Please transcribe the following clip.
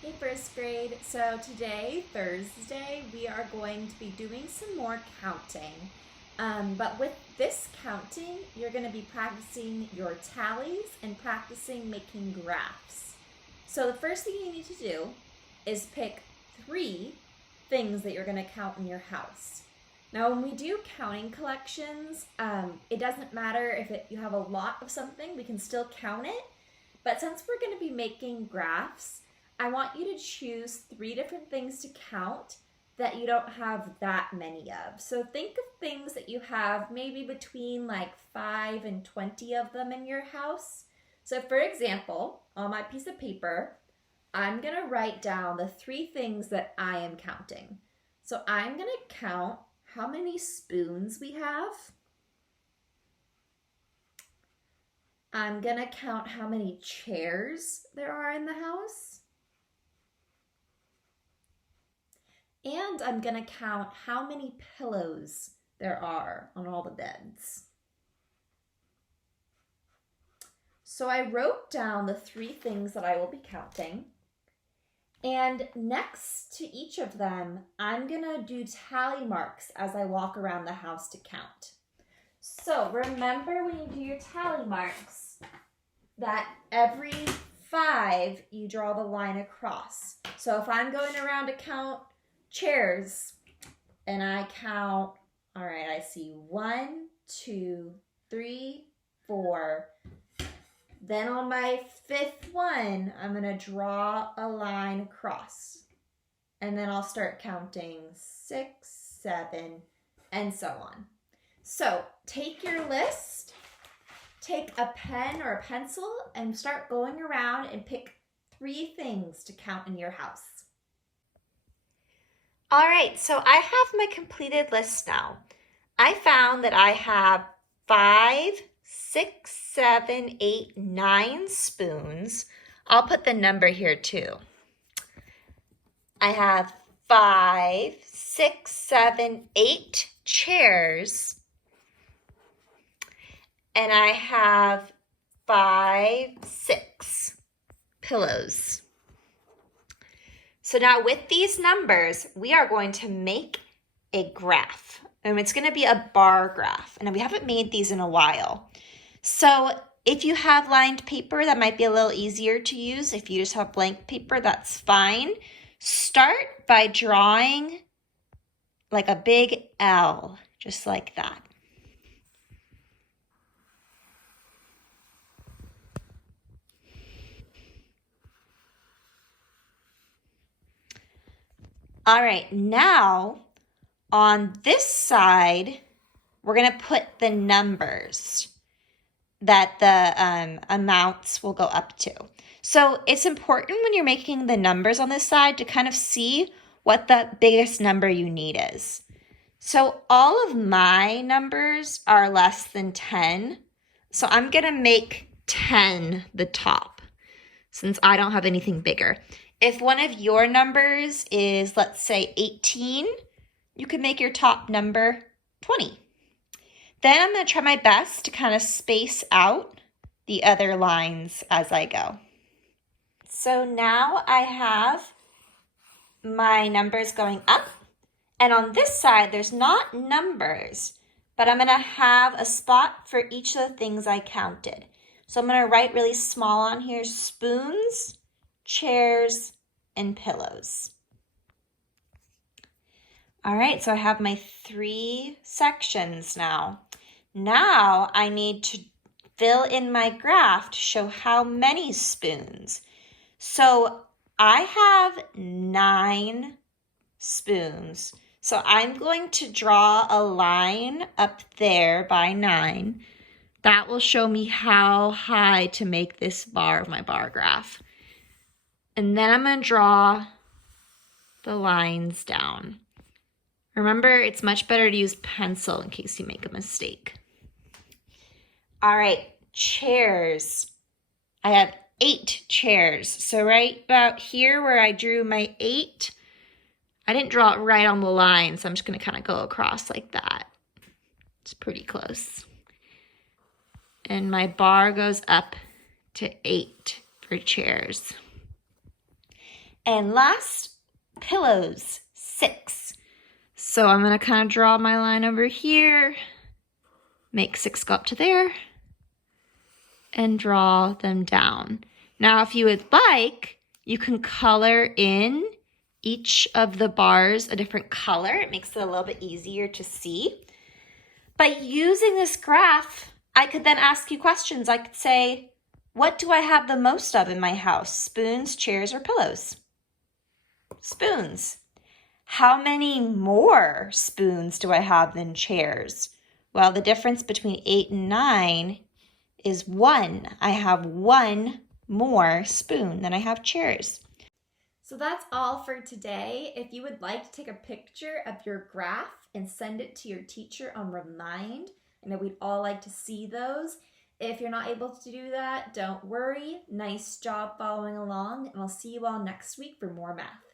Hey, first grade. So today, Thursday, we are going to be doing some more counting. But with this counting, you're going to be practicing your tallies and practicing making graphs. So the first thing you need to do is pick 3 things that you're going to count in your house. Now, when we do counting collections, it doesn't matter if you have a lot of something, we can still count it. But since we're going to be making graphs, I want you to choose 3 different things to count that you don't have that many of. So think of things that you have maybe between like 5 and 20 of them in your house. So for example, on my piece of paper, I'm going to write down the 3 things that I am counting. So I'm going to count how many spoons we have. I'm going to count how many chairs there are in the house. And I'm going to count how many pillows there are on all the beds. So I wrote down the 3 things that I will be counting. And next to each of them, I'm going to do tally marks as I walk around the house to count. So remember when you do your tally marks that every 5 you draw the line across. So if I'm going around to count chairs and I count, all right, I see 1, 2, 3, 4. Then on my 5th one, I'm going to draw a line across. And then I'll start counting 6, 7, and so on. So take your list, take a pen or a pencil, and start going around and pick 3 things to count in your house. All right, so I have my completed list now. I found that I have 5, 6, 7, 8, 9 spoons. I'll put the number here too. I have 5, 6, 7, 8 chairs. And I have 5, 6 pillows. So now with these numbers, we are going to make a graph. And it's going to be a bar graph. And we haven't made these in a while. So if you have lined paper, that might be a little easier to use. If you just have blank paper, that's fine. Start by drawing like a big L, just like that. All right, now on this side, we're going to put the numbers that the amounts will go up to. So it's important when you're making the numbers on this side to kind of see what the biggest number you need is. So all of my numbers are less than 10. So I'm going to make 10 the top since I don't have anything bigger. If one of your numbers is, let's say, 18, you can make your top number 20. Then I'm going to try my best to kind of space out the other lines as I go. So now I have my numbers going up. And on this side, there's not numbers, but I'm going to have a spot for each of the things I counted. So I'm going to write really small on here, spoons, chairs, and pillows. All right, so I have my 3 sections now. Now I need to fill in my graph to show how many spoons. So I have 9 spoons. So I'm going to draw a line up there by 9. That will show me how high to make this bar of my bar graph. And then I'm going to draw the lines down. Remember, it's much better to use pencil in case you make a mistake. All right, chairs. I have 8 chairs. So right about here where I drew my 8, I didn't draw it right on the line, so I'm just going to kind of go across like that. It's pretty close. And my bar goes up to 8 for chairs. And last, pillows, 6. So I'm going to kind of draw my line over here, make 6 go up to there, and draw them down. Now, if you would like, you can color in each of the bars a different color. It makes it a little bit easier to see. By using this graph, I could then ask you questions. I could say, what do I have the most of in my house? Spoons, chairs, or pillows? Spoons. How many more spoons do I have than chairs? Well, the difference between 8 and 9 is 1. I have 1 more spoon than I have chairs. So that's all for today. If you would like to take a picture of your graph and send it to your teacher on Remind, I know we'd all like to see those. If you're not able to do that, don't worry. Nice job following along, and I'll see you all next week for more math.